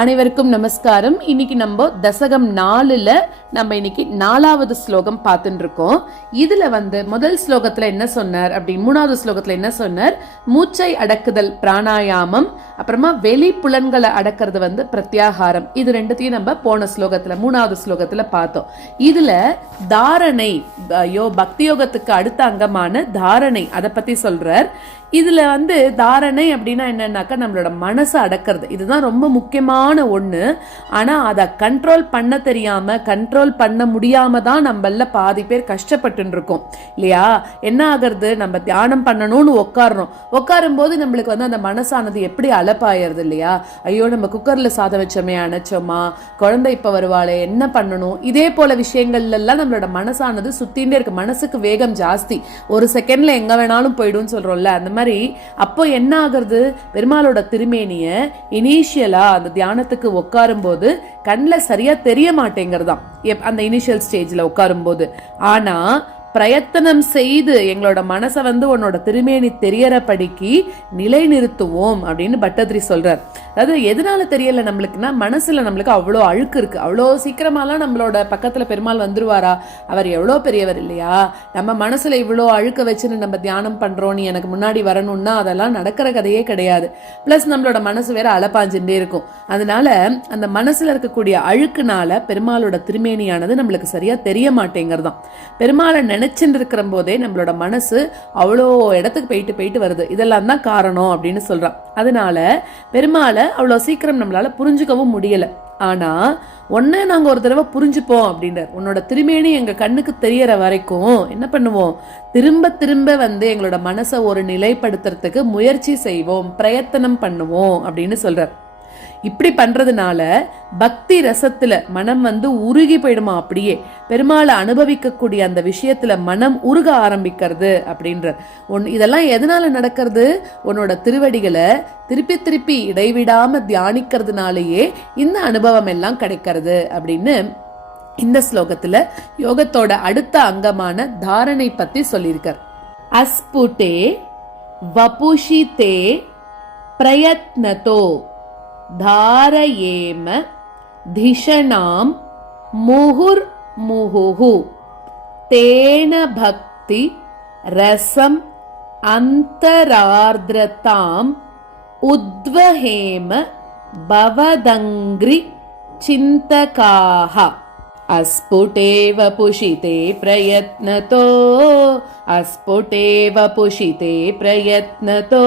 அனைவருக்கும் நமஸ்காரம். இன்னைக்கு நம்ம தசகம் 4ல நம்ம இன்னைக்கு 4வது ஸ்லோகம் பார்த்துட்டு இருக்கோம். இதுல முதல் ஸ்லோகத்துல என்ன சொன்னார் அப்படி, 3வது ஸ்லோகத்துல என்ன சொன்னார், மூச்சை அடக்குதல் பிராணாயாமம், அப்புறமா வெளி புலன்களை அடக்கிறது பிரத்யாகாரம். இது ரெண்டுத்தையும் நம்ம போன ஸ்லோகத்துல 3வது ஸ்லோகத்துல பார்த்தோம். இதுல தாரணை, பக்தி யோகத்துக்கு அடுத்த அங்கமான தாரணை, அதை பத்தி சொல்றார். இதுல தாரணை அப்படின்னா என்னன்னாக்கா நம்மளோட மனசை அடக்கிறது. இதுதான் ரொம்ப முக்கியமான ஒண்ணு. ஆனா அதை கண்ட்ரோல் பண்ண தெரியாம, கண்ட்ரோல் பண்ண முடியாம தான் நம்மள பாதி பேர் கஷ்டப்பட்டு இருக்கோம் இல்லையா? என்ன ஆகிறது, நம்ம தியானம் பண்ணணும்னு உட்காரும் போது நம்மளுக்கு அந்த மனசானது எப்படி அலப்பாயிருது இல்லையா? ஐயோ, நம்ம குக்கர்ல சாதம் வச்சோமே, அணைச்சோமா, குழந்தை இப்ப வருவாளே, என்ன பண்ணணும், இதே போல விஷயங்கள்ல எல்லாம் நம்மளோட மனசானது சுத்தின்றே இருக்கு. மனசுக்கு வேகம் ஜாஸ்தி, ஒரு செகண்ட்ல எங்க வேணாலும் போயிடும் சொல்றோம்ல, அந்த மாதிரி. அப்போ என்ன ஆகுறது, பெருமாளோட திருமேனிய இனிஷியலா அந்த தியானத்துக்கு உட்காரும் போது கண்ணில் சரியா தெரிய மாட்டேங்கிறதாம் அந்த இனிஷியல் ஸ்டேஜ்ல உட்காரும் போது. ஆனா பிரயத்தனம் செய்து எங்களோட மனசை உன்னோட திருமேனி தெரியறபடிக்கு நிலை நிறுத்துவோம் அப்படின்னு பட்டத்ரி சொல்றார். அதாவது எதனால தெரியல நம்மளுக்குன்னா, மனசுல நம்மளுக்கு அவ்வளோ அழுக்கு இருக்கு. அவ்வளோ சீக்கிரமாலாம் நம்மளோட பக்கத்துல பெருமாள் வந்துருவாரா? அவர் எவ்வளோ பெரியவர் இல்லையா? நம்ம மனசுல இவ்வளோ அழுக்க வச்சுன்னு நம்ம தியானம் பண்றோம், நீ எனக்கு முன்னாடி வரணும்னா அதெல்லாம் நடக்கிற கதையே கிடையாது. பிளஸ் நம்மளோட மனசு வேற அலப்பாஞ்சுட்டே இருக்கும். அதனால அந்த மனசுல இருக்கக்கூடிய அழுக்குனால பெருமாளோட திருமேனியானது நம்மளுக்கு சரியா தெரிய மாட்டேங்கிறதாம். பெருமாளை நினைச்சுட்டு இருக்கிற போதே நம்மளோட மனசு அவ்வளோ இடத்துக்கு போயிட்டு வருது. இதெல்லாம் தான் காரணம் அப்படின்னு சொல்றான். அதனால பெருமாளை அவ்வளோ சீக்கிரம் நம்மளால புரிஞ்சுக்கவும் முடியல. ஆனா ஒன்ன நாங்க ஒரு தடவை புரிஞ்சுப்போம் அப்படின்றார். உன்னோட திருமேனி எங்க கண்ணுக்கு தெரியற வரைக்கும் என்ன பண்ணுவோம், திரும்ப திரும்ப எங்களோட மனசை ஒரு நிலைப்படுத்துறதுக்கு முயற்சி செய்வோம், பிரயத்தனம் பண்ணுவோம் அப்படின்னு சொல்றார். இப்படி பண்றதுனால பக்தி ரசத்துல மனம் உருகி போயிடுமா. அப்படியே பெருமாளை அனுபவிக்கக்கூடிய அந்த விஷயத்துல மனம் உருக ஆரம்பிக்கிறது அப்படின்ற இதெல்லாம் எதனால நடக்கிறது, உன்னோட திருவடிகளை திருப்பி திருப்பி இடைவிடாம தியானிக்கிறதுனாலேயே இந்த அனுபவம் எல்லாம் கிடைக்கிறது அப்படின்னு இந்த ஸ்லோகத்துல யோகத்தோட அடுத்த அங்கமான தாரணை பத்தி சொல்லியிருக்கார். அஸ்புடே வபுஷிதே பிரயத்னதோ தாரயேம திஷணாம் முஹுர் முஹுஹு தேன பக்தி ரசம் அந்தரார்த்ரதாம் உத்வஹேம பவதங்கிரி சிந்தகாஹ. अस्फुटेव पुषिते प्रयत्नतो, अस्फुटेव पुषिते प्रयत्नतो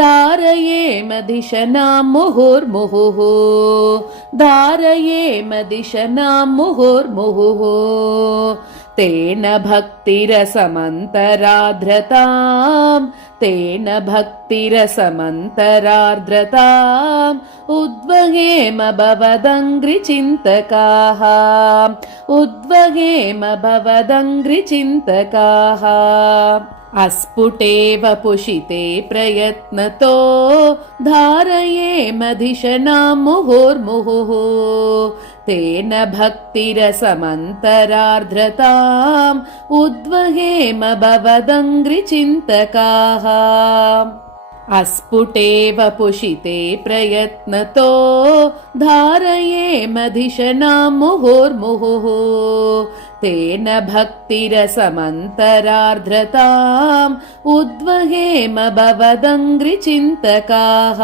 धारयेम दिशनां मुहुर्मुहुः, धारयेम दिशनां मुहुर्मुहुः तेन भक्तिरसमन्तरार्द्रताम्, तेन भक्तिरसमन्तरार्द्रताम् उद्वहेम भवदङ्घ्रिचिन्तकाः, उद्वहेम भवदङ्घ्रिचिन्तकाः. अस्फुटेव पुषिते प्रयत्नतो धारयेम दिशनां मुहुर्मुहुः तेन भक्तिरसमन्तरार्द्रताम् उद्वहेम भवदङ्घ्रिचिन्तकाः. अस्फुटेव पुषिते प्रयत्नतो धारयेम दिशनां मुहुर्मुहुः तेन भक्तिरसमन्तरार्द्रताम् उद्वहेम भवदङ्घ्रिचिन्तकाः.